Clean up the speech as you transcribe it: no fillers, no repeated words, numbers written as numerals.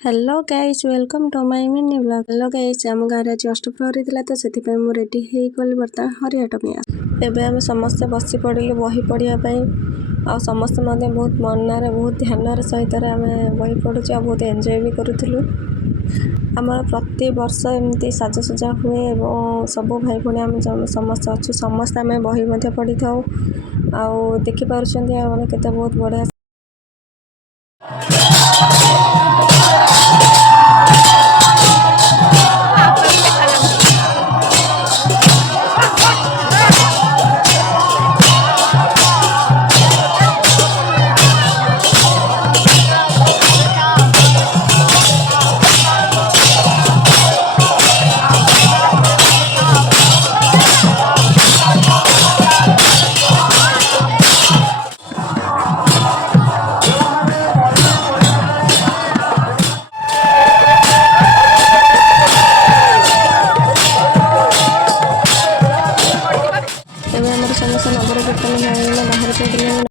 Hello guys welcome to my mini blog. Hello guys आम गाँव आज अष्टप्रहरी था तो से मु रेडी होगली बर्तमान हरिहट एवं आम समस्ते बस पड़े बही पढ़ाई आ समस्ते बहुत मन बहुत ध्यान सहित आम बही पढ़ु बहुत एंजॉय भी करूँ। आमर प्रति वर्ष एमती साजसजा हुए और सब भाई भाई आम समस्त अच्छु समस्त आम बही पढ़ी था देखिपुं के बहुत बढ़िया समस्त नगर कीर्तन बाहर